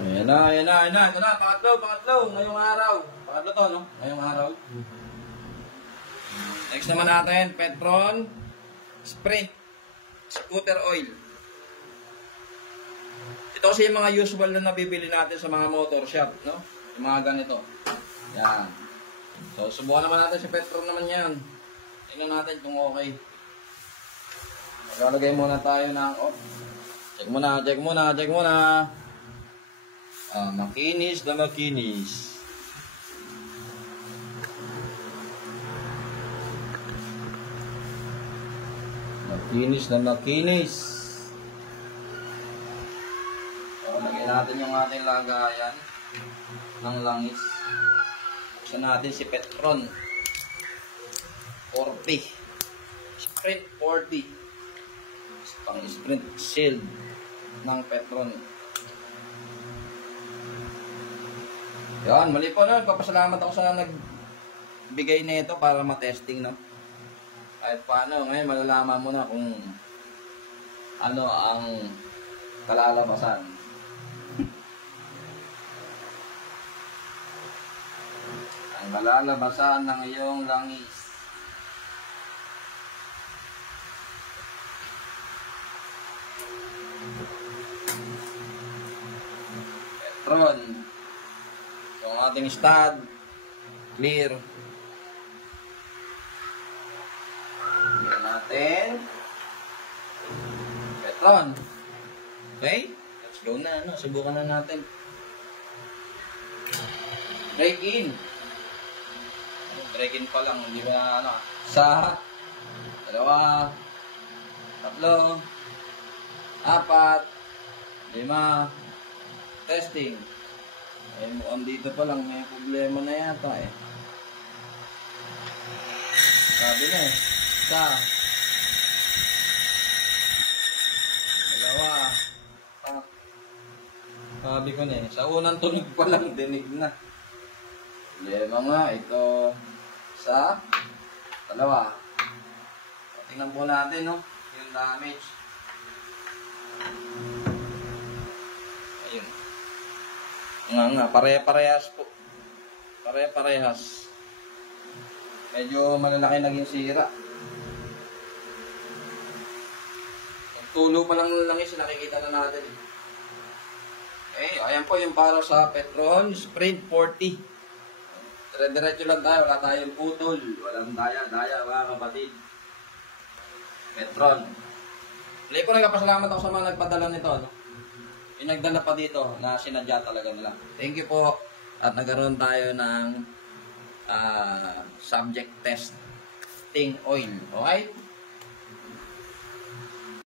Ayan na, ayan na, ayan na. Ito na, pangatlo. Ngayong araw. Pangatlo to, no? Ngayong araw. Next naman natin, Petron Sprint Scooter Oil. Ito kasi yung mga usual na nabibili natin sa mga motor shop, no? Yung mga ganito. Yan. So, subukan naman natin si Petron naman yan. Tingnan natin kung okay. Maglalagay muna tayo ng off. Check muna. Makinis na makinis. So, lagyan natin yung ating lagayan ng langis. Buksan natin si Petron 40. Sprint 40. Pang Sprint Shield ng Petron. Yan, mali po na. Papasalamat ako sa nagbigay na ito para matesting, no? Kahit paano, ngayon malalaman mo na kung ano ang kalalabasan. Ang kalalabasan ng iyong langis. Petron. Yung ating stud, clear. Yan natin. Petron. Okay? Let's go na. No? Subukan na natin. Break in. Break in pa lang. Hindi ba ano? Isa, dalawa, tatlo, apat, lima. Testing. Eh, mukhang dito pa lang may problema na yata eh. Sabi na eh. Isa. Dalawa. Sabi ko na eh. Sa unang tunog pa lang, dinig na. Problema nga. Ito. Isa. Dalawa. Tingnan po natin, no? Yung damage. Ayun. Nga, pare-parehas po. Pare-parehas. Medyo malalaki naging sira. Tulo pa lang langis, nakikita na natin. Ayan po yung para sa Petron Sprint 40. Dire-diretso lang tayo, wala tayong putol. Walang daya-daya mga kapatid. Petron. Hindi po nagpapasalamat ako sa mga nagpadala nito, no? Yung nagdala pa dito na sinadya talaga nila. Thank you po. At nagkaroon tayo ng subject testing oil. Okay?